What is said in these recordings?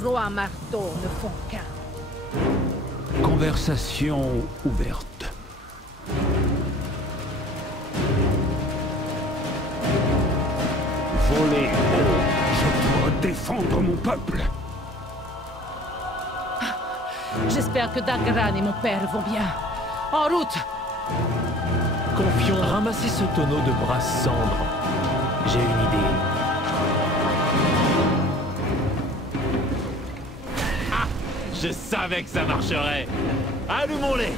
trois marteaux ne font qu'un. Conversation ouverte. Voler haut, je dois défendre mon peuple. J'espère que Dagran et mon père vont bien. En route! Confions, ramassez ce tonneau de brasse cendre. J'ai une idée. Ah! Je savais que ça marcherait! Allumons-les!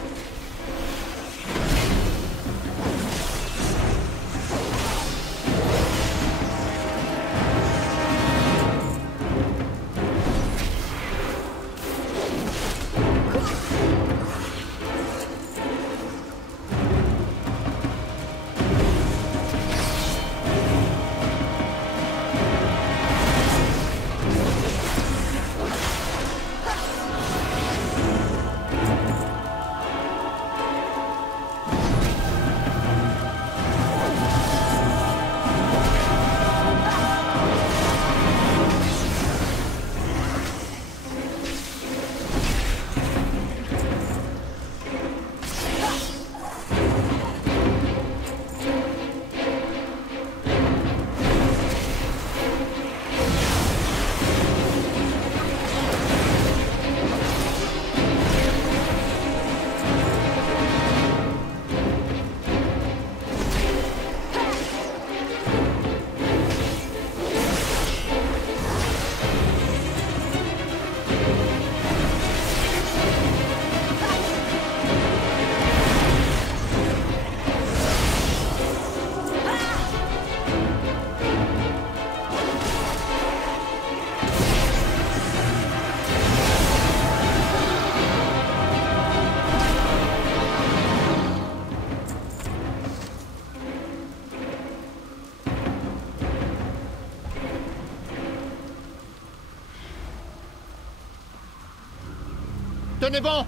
Tenez bon!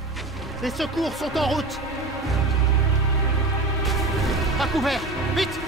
Les secours sont en route! À couvert! Vite!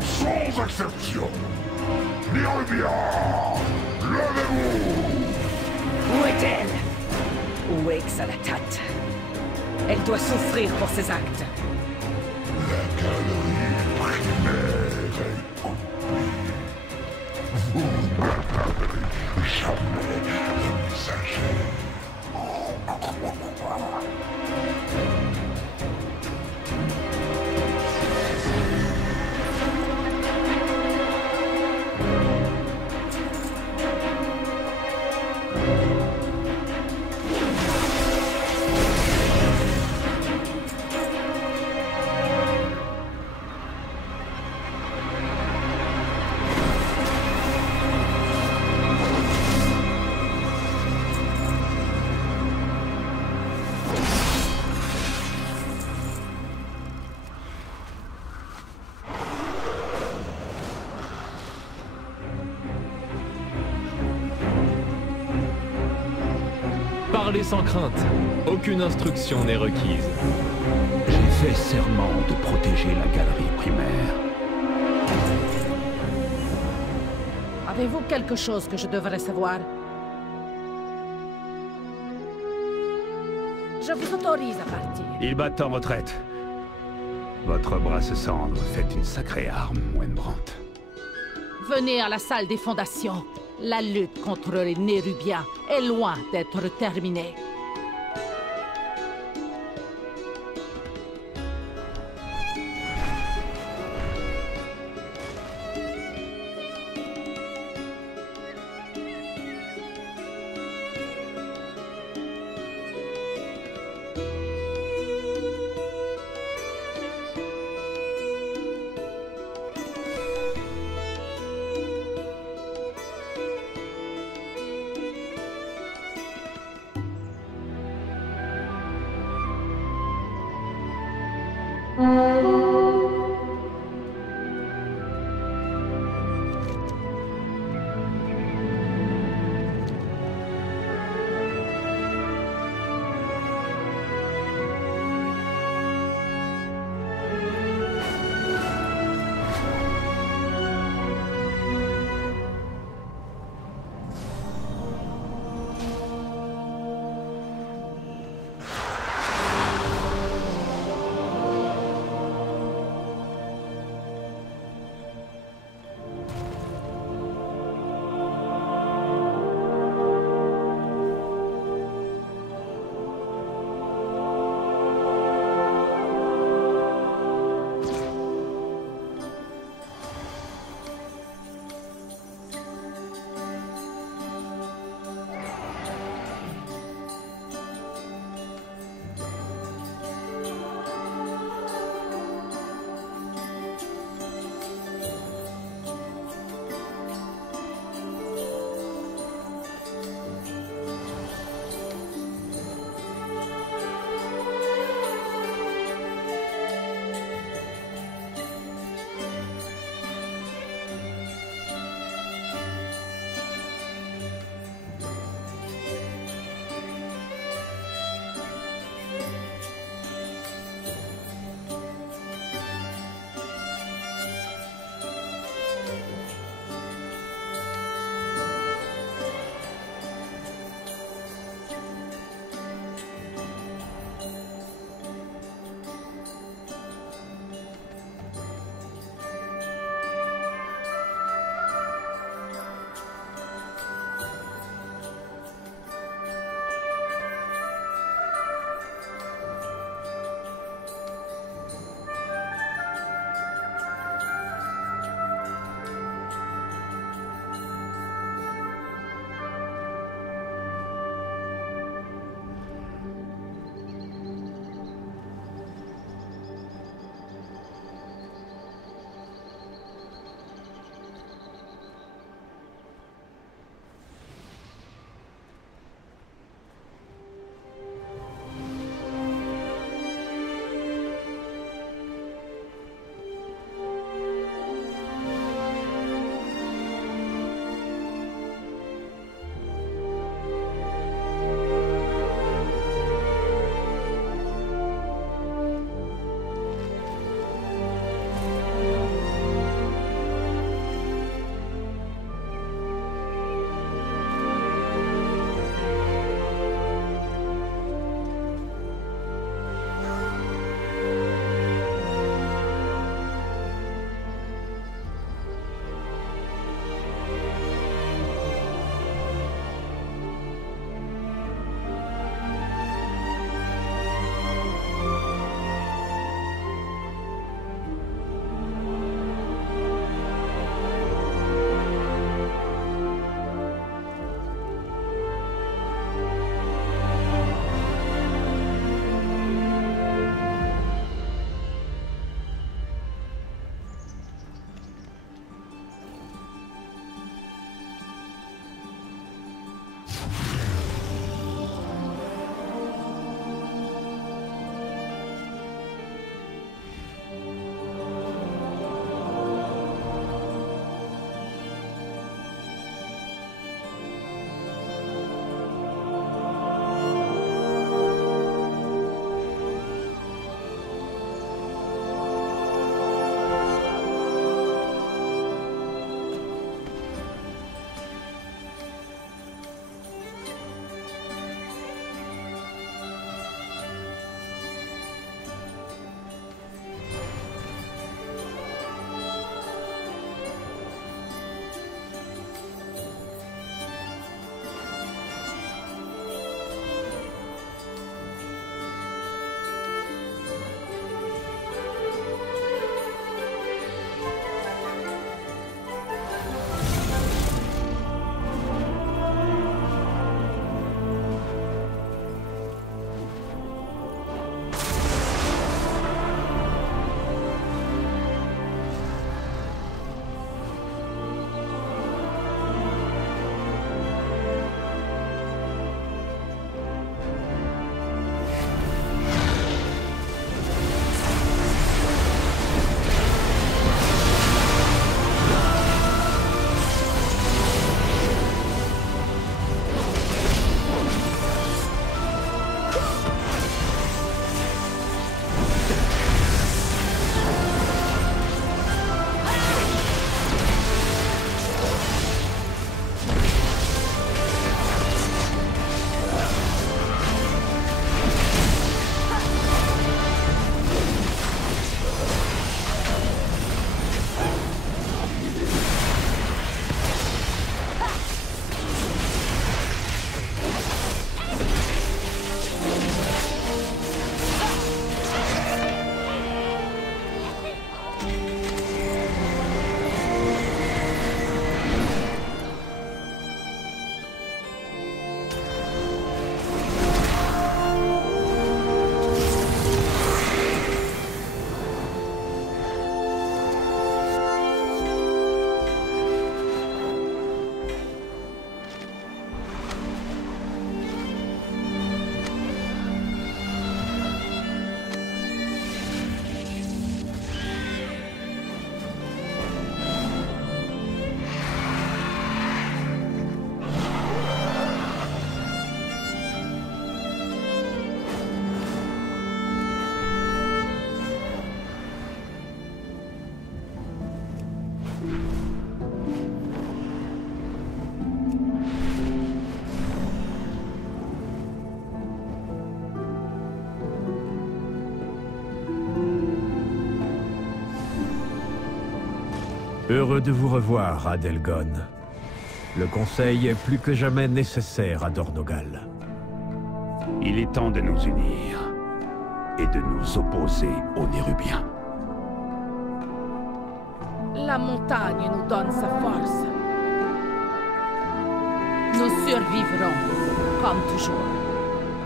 Sans exception. Mirubia, levez-vous. Où est-elle? Où est Xanatat? Elle doit souffrir pour ses actes. La galerie primaire est coupée. Vous n'atteindrez jamais le messager. Parlez sans crainte. Aucune instruction n'est requise. J'ai fait serment de protéger la galerie primaire. Avez-vous quelque chose que je devrais savoir? Je vous autorise à partir. Ils battent en retraite. Votre brasse-cendre fait une sacrée arme, Wenbrandt. Venez à la salle des fondations. La lutte contre les Nérubiens est loin d'être terminée. Heureux de vous revoir, Adelgon. Le Conseil est plus que jamais nécessaire à Dornogal. Il est temps de nous unir et de nous opposer aux Nérubiens. La montagne nous donne sa force. Nous survivrons, comme toujours.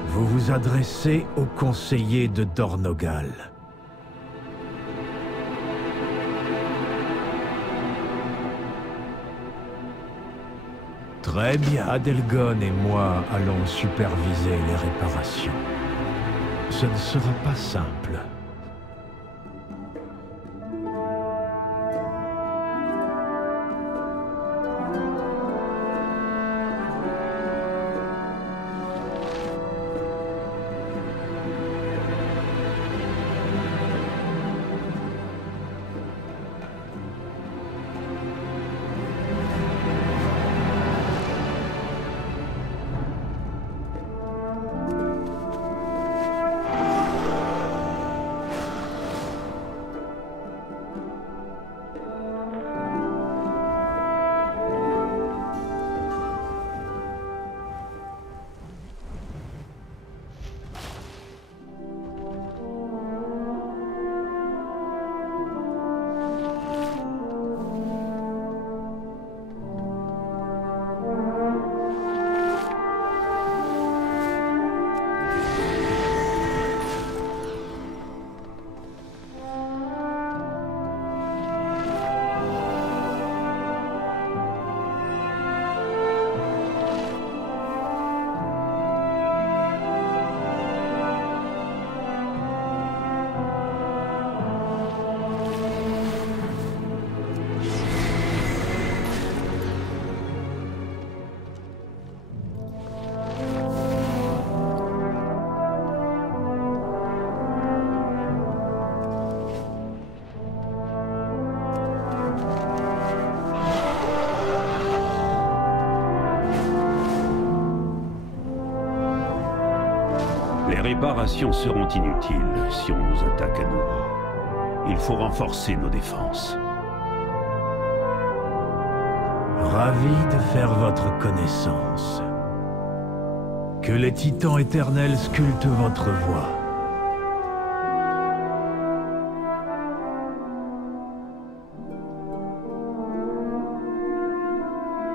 Vous vous adressez aux conseillers de Dornogal. Très bien, Adelgon et moi allons superviser les réparations. Ce ne sera pas simple. Les réparations seront inutiles si on nous attaque à nous. Il faut renforcer nos défenses. Ravi de faire votre connaissance. Que les titans éternels sculptent votre voix.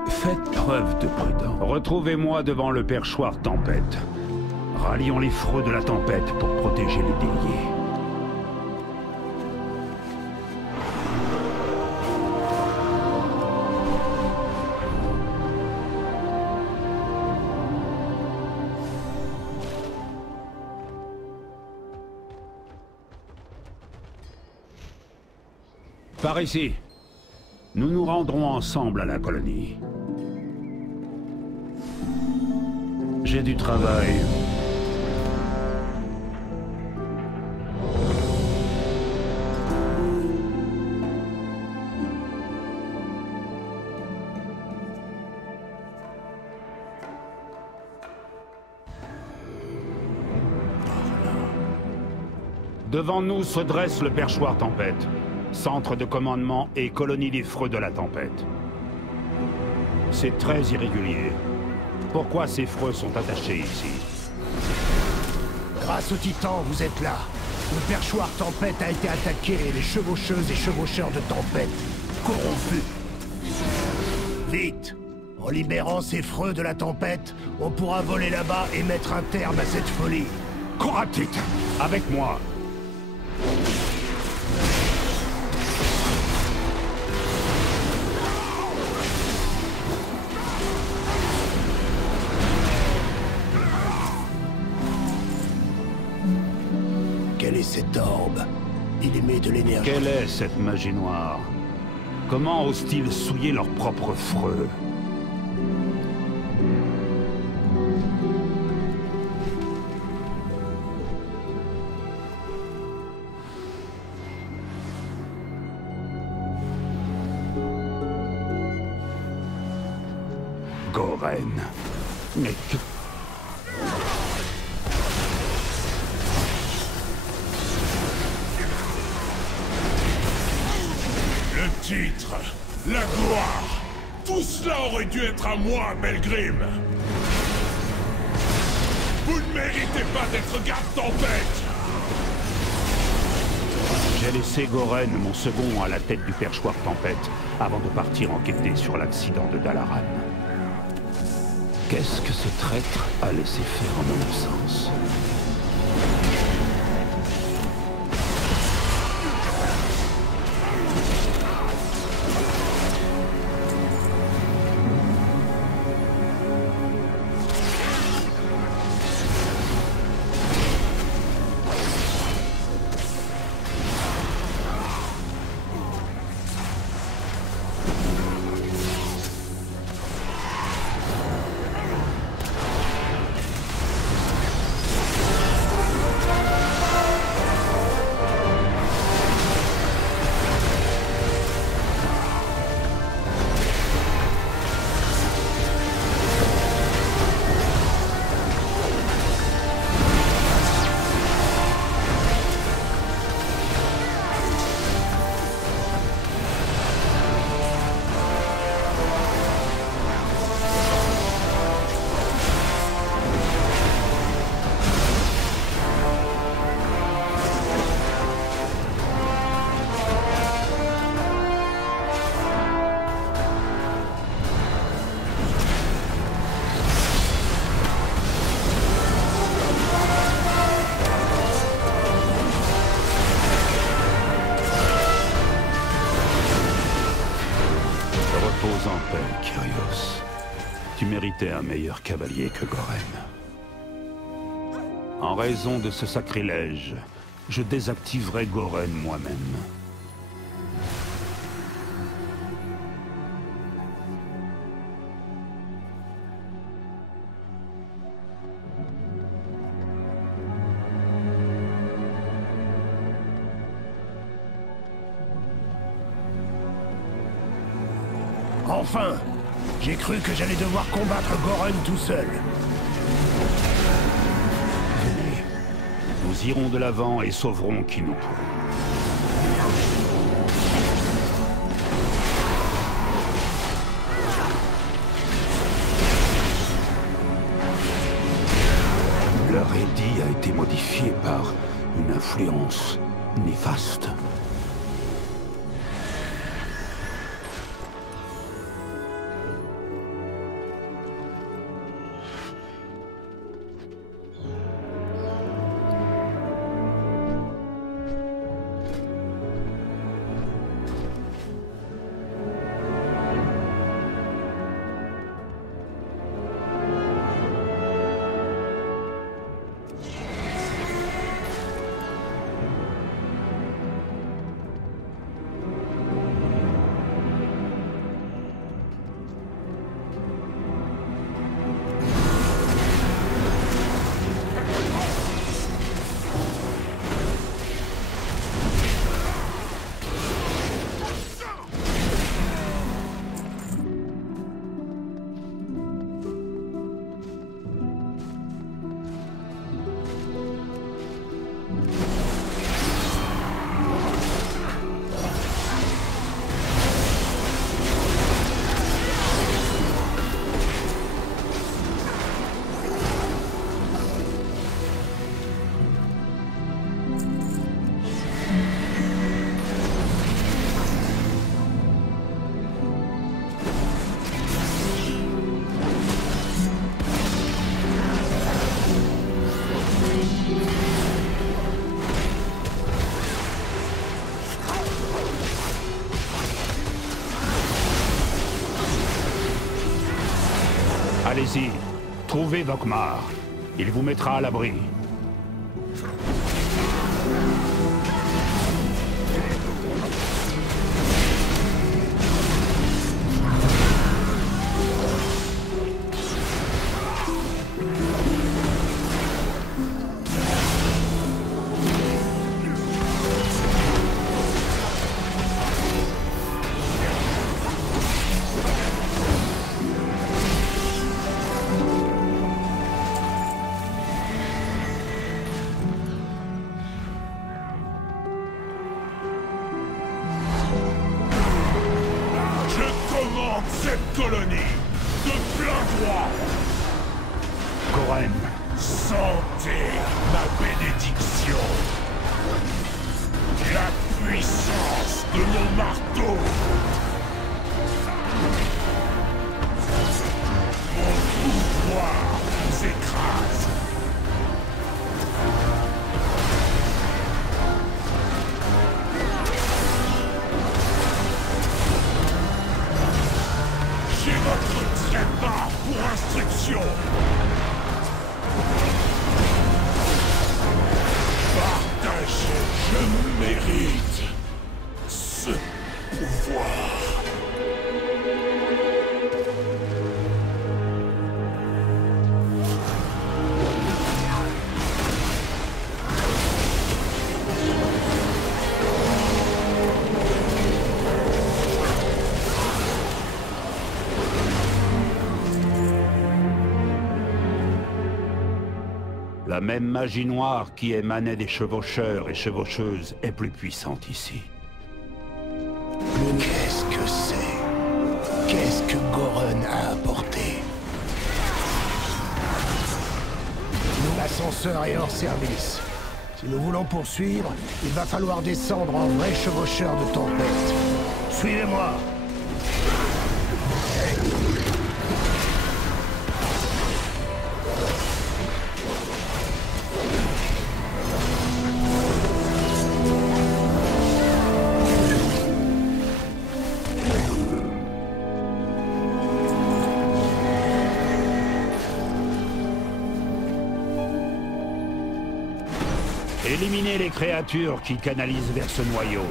Faites preuve de prudence. Retrouvez-moi devant le perchoir Tempête. Rallions les freux de la tempête pour protéger les déliés. Par ici. Nous nous rendrons ensemble à la colonie. J'ai du travail. Devant nous se dresse le perchoir Tempête, centre de commandement et colonie des freux de la tempête. C'est très irrégulier. Pourquoi ces freux sont attachés ici? Grâce aux titans, vous êtes là. Le perchoir Tempête a été attaqué et les chevaucheuses et chevaucheurs de Tempête corrompus. Vite! En libérant ces freux de la tempête, on pourra voler là-bas et mettre un terme à cette folie. Coratit, avec moi! Quel est cet orbe? Il émet de l'énergie. Quelle est cette magie noire? Comment osent-ils souiller leurs propres freux? Goren. Mais que... Le Le titre, la gloire, tout cela aurait dû être à moi, Belgrim. Vous ne méritez pas d'être garde-tempête. J'ai laissé Goren, mon second, à la tête du perchoir Tempête, avant de partir enquêter sur l'accident de Dalaran. Qu'est-ce que ce traître a laissé faire en mon absence? En paix, Kyrios. Tu méritais un meilleur cavalier que Goren. En raison de ce sacrilège, je désactiverai Goren moi-même. Enfin! J'ai cru que j'allais devoir combattre Goren tout seul. Venez. Nous irons de l'avant et sauverons qui nous pourrons. Leur édit a été modifié par une influence néfaste. Allez-y, trouvez Vokmar. Il vous mettra à l'abri. commande cette colonie de plein droit. Goren, Sentez ma bénédiction. La puissance de mon marteau. Mon pouvoir vous écrase. J'ai votre trépas pour instruction. Partagez, je mérite ce pouvoir. la même magie noire qui émanait des chevaucheurs et chevaucheuses est plus puissante ici. Qu'est-ce que c'est? Qu'est-ce que Goren a apporté? L'ascenseur est hors service. Si nous voulons poursuivre, il va falloir descendre en vrai chevaucheur de tempête. Suivez-moi! Éliminez les créatures qui canalisent vers ce noyau.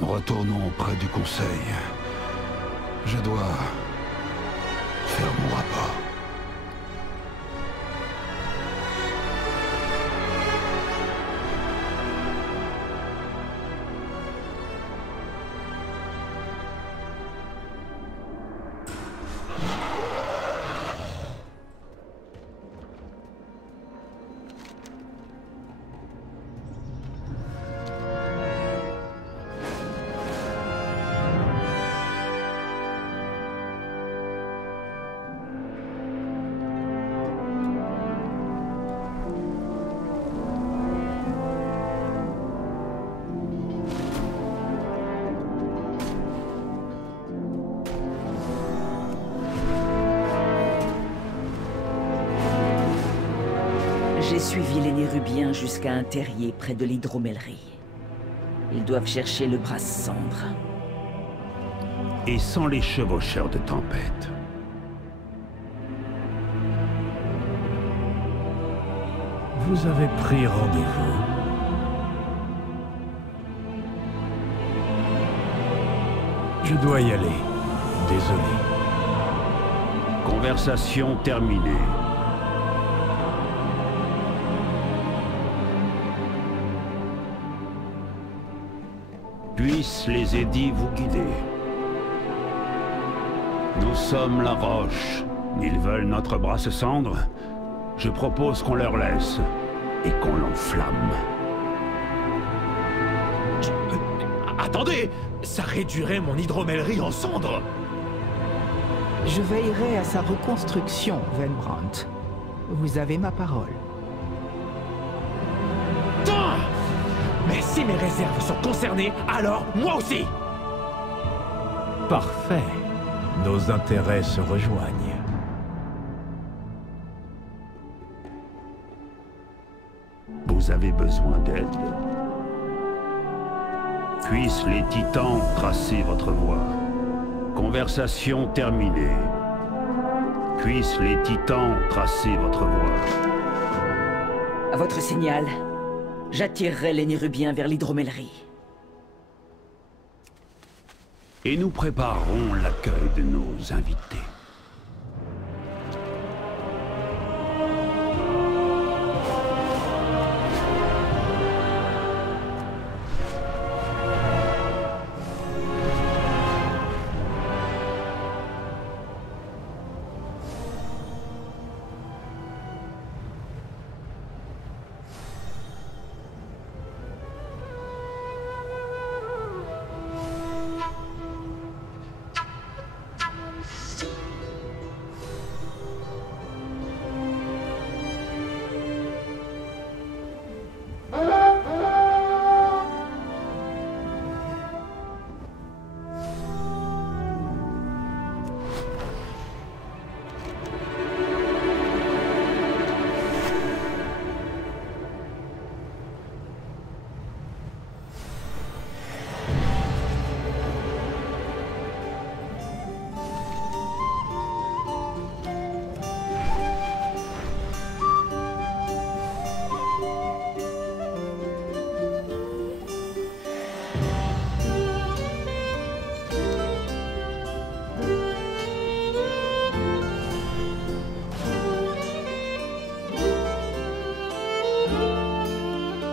Retournons près du Conseil. Je dois faire mon rapport. J'ai suivi les Nérubiens jusqu'à un terrier près de l'hydromellerie. Ils doivent chercher le brasse-cendre. Et sans les chevaucheurs de tempête. Vous avez pris rendez-vous. Je dois y aller. Désolé. Conversation terminée. Puissent les édits vous guider. Nous sommes la roche. Ils veulent notre brasse-cendre. Je propose qu'on leur laisse et qu'on l'enflamme. Attendez! Ça réduirait mon hydromellerie en cendres! Je veillerai à sa reconstruction, Venbrandt. Vous avez ma parole. Putain! Mais si mes réserves sont concernées, alors moi aussi! Parfait. Nos intérêts se rejoignent. Vous avez besoin d'aide. Puissent les titans tracer votre voie. Conversation terminée. Puissent les titans tracer votre voie. À votre signal, j'attirerai les Nérubiens vers l'hydromellerie. Et nous préparerons l'accueil de nos invités.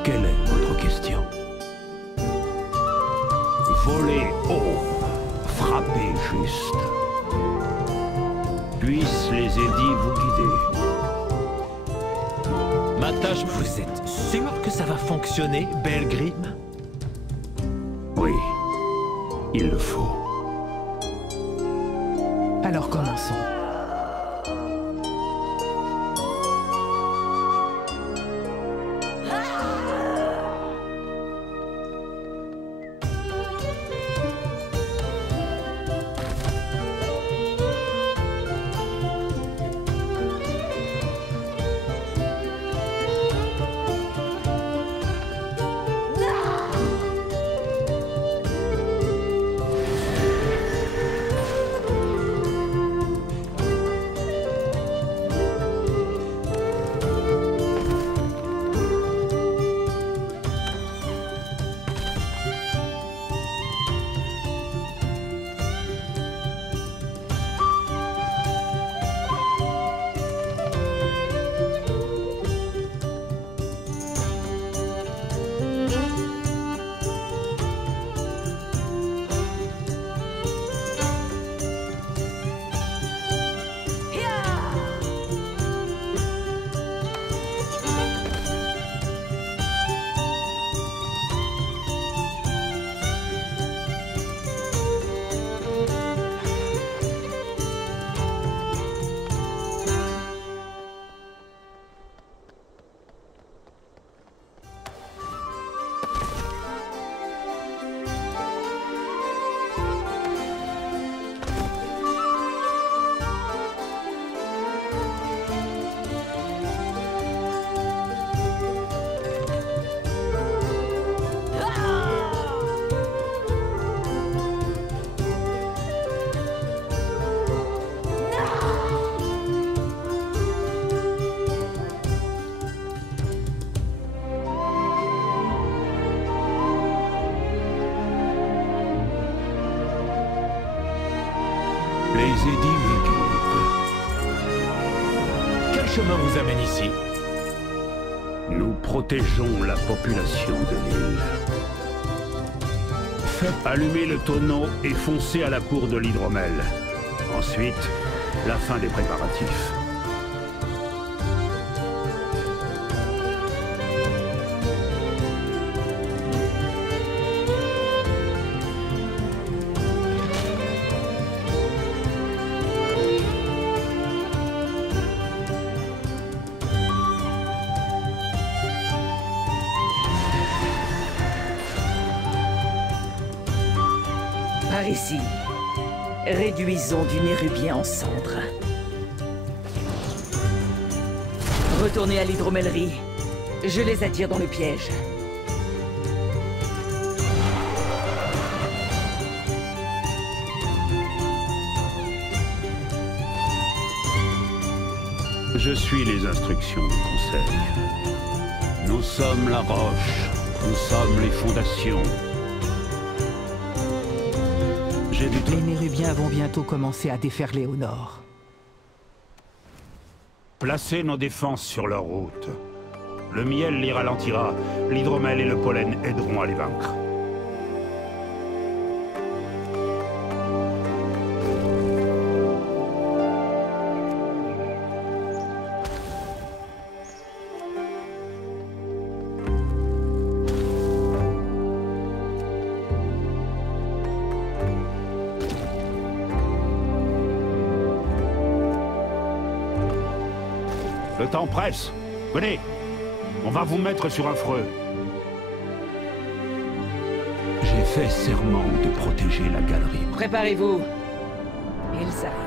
Quelle est votre question? Voler haut, frapper juste. Puissent les édits vous guider. Ma tâche, vous êtes sûr que ça va fonctionner, Belgrim? Oui, il le faut. Alors commençons. Les édits me guident. Quel chemin vous amène ici? Nous protégeons la population de l'île. Faites allumer le tonneau et foncez à la cour de l'hydromel. Ensuite, la fin des préparatifs. Par ici, réduisons du nérubien en cendres. Retournez à l'hydromellerie. Je les attire dans le piège. Je suis les instructions du Conseil. Nous sommes la roche, nous sommes les fondations. Les Nérubiens vont bientôt commencer à déferler au nord. Placez nos défenses sur leur route. Le miel les ralentira, l'hydromel et le pollen aideront à les vaincre. Le temps presse. Venez, on va vous mettre sur un freux. J'ai fait serment de protéger la galerie. Préparez-vous. Ils arrivent.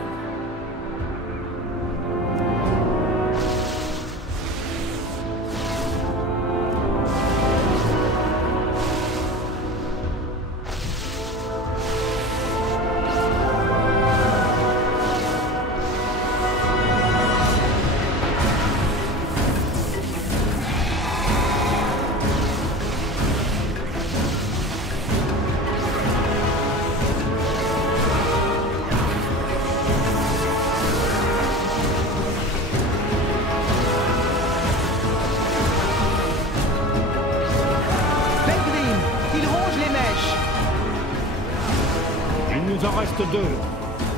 Il nous en reste 2.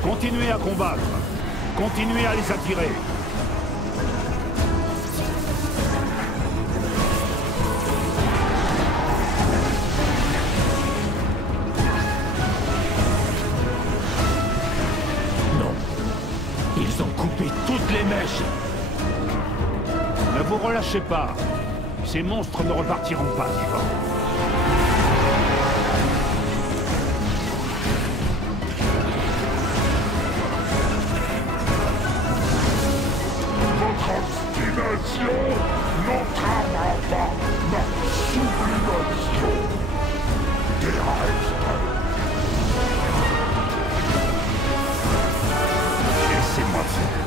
Continuez à combattre. Continuez à les attirer. Non. Ils ont coupé toutes les mèches. Ne vous relâchez pas. Ces monstres ne repartiront pas vivants. n'entravera pas ma sublimation terrestre. Laissez-moi faire.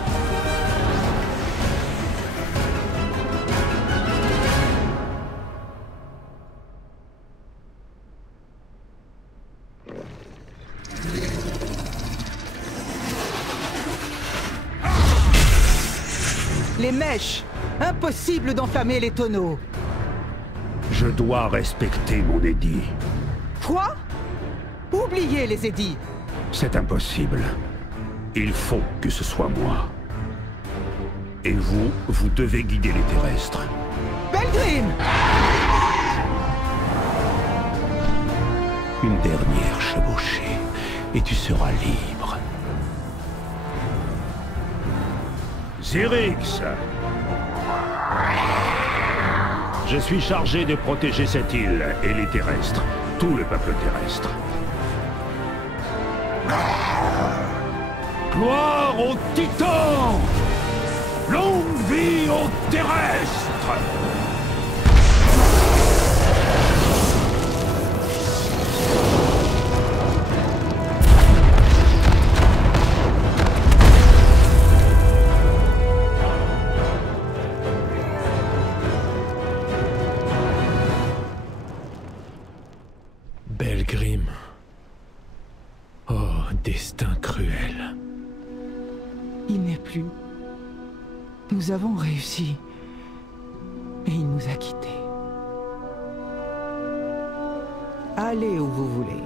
Les mèches! Impossible d'enflammer les tonneaux! Je dois respecter mon édit. Quoi? Oubliez les édits! C'est impossible. Il faut que ce soit moi. Et vous, vous devez guider les terrestres. Belgrim! Une dernière chevauchée, et tu seras libre. Zyrix! Je suis chargé de protéger cette île et les terrestres, tout le peuple terrestre. Gloire aux titans! Longue vie aux terrestres! Belgrim. Oh, destin cruel. Nous avons réussi. Et il nous a quittés. Allez où vous voulez.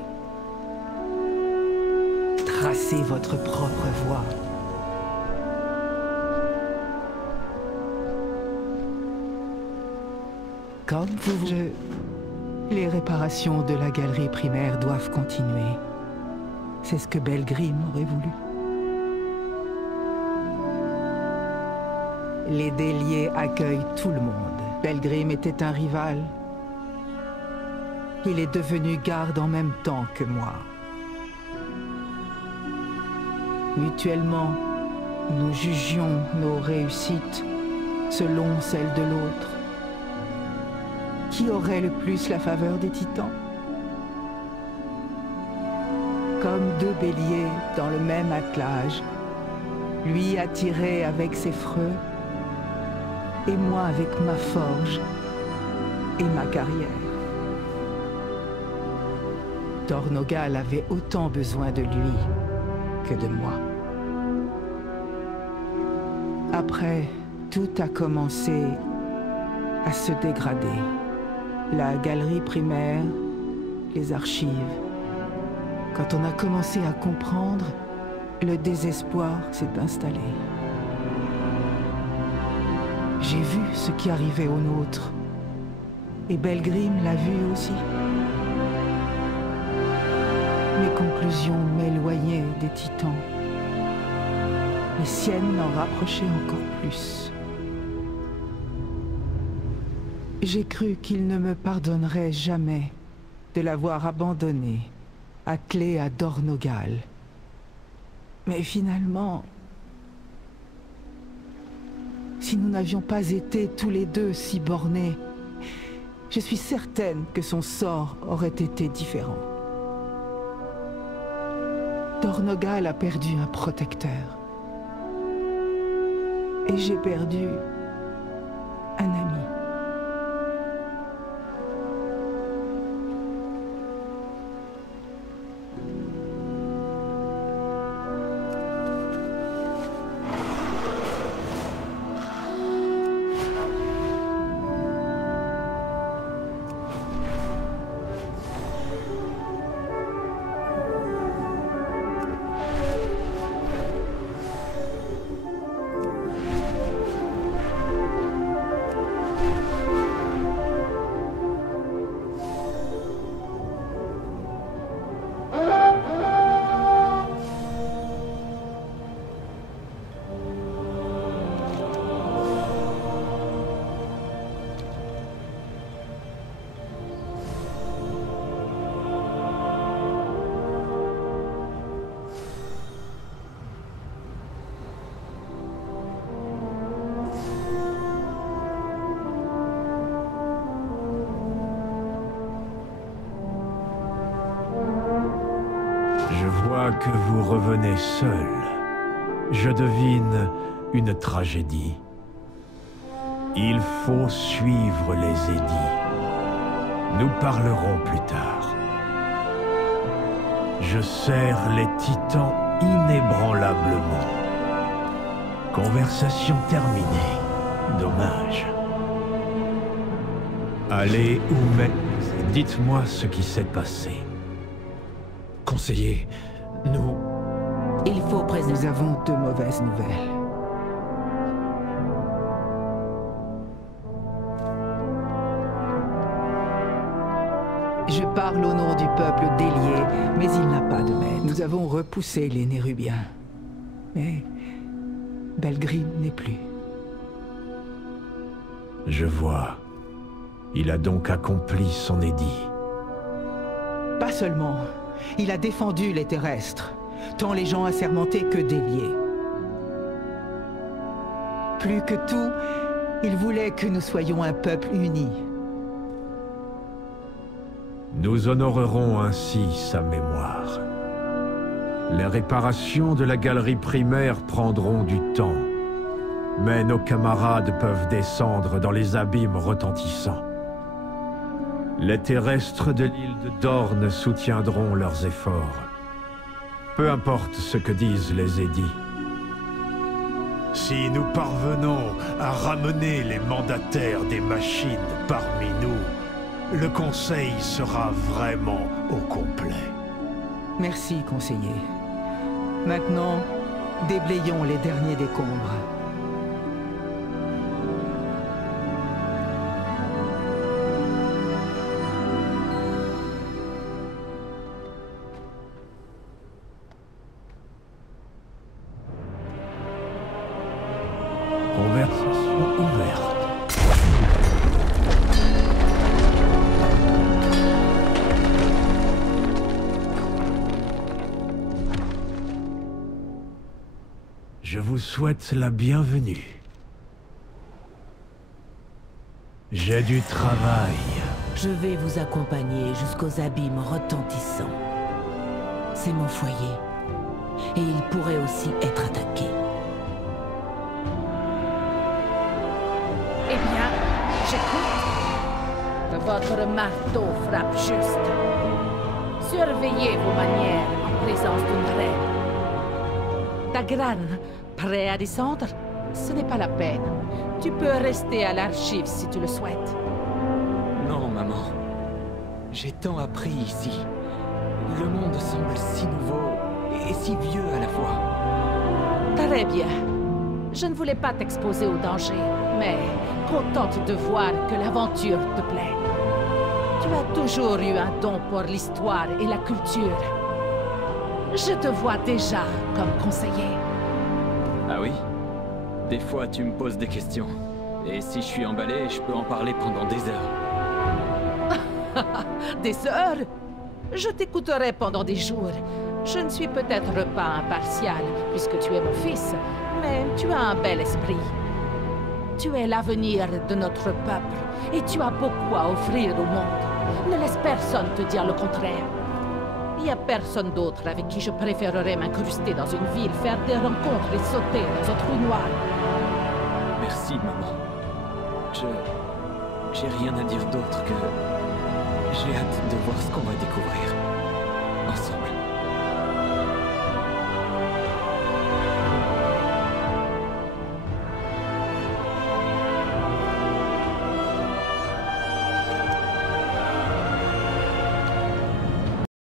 Tracez votre propre voie. Comme vous voulez. Les réparations de la galerie primaire doivent continuer. C'est ce que Belgrim aurait voulu. Les déliés accueillent tout le monde. Belgrim était un rival. Il est devenu garde en même temps que moi. Mutuellement, nous jugions nos réussites selon celles de l'autre. Qui aurait le plus la faveur des titans? Comme deux béliers dans le même attelage, lui attiré avec ses freux, et moi avec ma forge et ma carrière. Dornogal avait autant besoin de lui que de moi. Après, tout a commencé à se dégrader. La galerie primaire, les archives. Quand on a commencé à comprendre, le désespoir s'est installé. J'ai vu ce qui arrivait aux nôtres. Et Belgrim l'a vu aussi. Mes conclusions m'éloignaient des titans. Les siennes m'en rapprochaient encore plus. J'ai cru qu'il ne me pardonnerait jamais de l'avoir abandonné, attelé à Dornogal. Mais finalement, si nous n'avions pas été tous les deux si bornés, je suis certaine que son sort aurait été différent. Dornogal a perdu un protecteur. Et j'ai perdu un ami. Que vous revenez seul. Je devine une tragédie. Il faut suivre les édits. Nous parlerons plus tard. Je serre les titans inébranlablement. Conversation terminée. Dommage. Allez où même. Dites-moi ce qui s'est passé. Conseiller, il faut préserver. Nous avons de mauvaises nouvelles. Je parle au nom du peuple délié, mais il n'a pas de maître. Nous avons repoussé les Nérubiens. Mais Belgrim n'est plus. Je vois. Il a donc accompli son édit. Pas seulement. Il a défendu les terrestres, tant les gens assermentés que déliés. Plus que tout, il voulait que nous soyons un peuple uni. Nous honorerons ainsi sa mémoire. Les réparations de la galerie primaire prendront du temps, mais nos camarades peuvent descendre dans les abîmes retentissants. Les terrestres de l'île de Dorne soutiendront leurs efforts. Peu importe ce que disent les édits. Si nous parvenons à ramener les mandataires des machines parmi nous, le Conseil sera vraiment au complet. Merci, conseiller. Maintenant, déblayons les derniers décombres. Conversation ouverte. Je vous souhaite la bienvenue. J'ai du travail. Je vais vous accompagner jusqu'aux abîmes retentissants. C'est mon foyer. Et il pourrait aussi être attaqué. Eh bien, j'écoute. Votre marteau frappe juste. Surveillez vos manières en présence d'une reine. Dagran, prêt à descendre? Ce n'est pas la peine. Tu peux rester à l'archive si tu le souhaites. Non, maman. J'ai tant appris ici. Le monde semble si nouveau et si vieux à la fois. Très bien. Je ne voulais pas t'exposer au danger, mais contente de voir que l'aventure te plaît. Tu as toujours eu un don pour l'histoire et la culture. Je te vois déjà comme conseiller. Ah oui? Des fois, tu me poses des questions. Et si je suis emballé, je peux en parler pendant des heures. Des heures? Je t'écouterai pendant des jours. Je ne suis peut-être pas impartial, puisque tu es mon fils, mais tu as un bel esprit. Tu es l'avenir de notre peuple, et tu as beaucoup à offrir au monde. Ne laisse personne te dire le contraire. Il n'y a personne d'autre avec qui je préférerais m'incruster dans une ville, faire des rencontres et sauter dans un trou noir. Merci, maman. J'ai rien à dire d'autre que... J'ai hâte de voir ce qu'on va découvrir.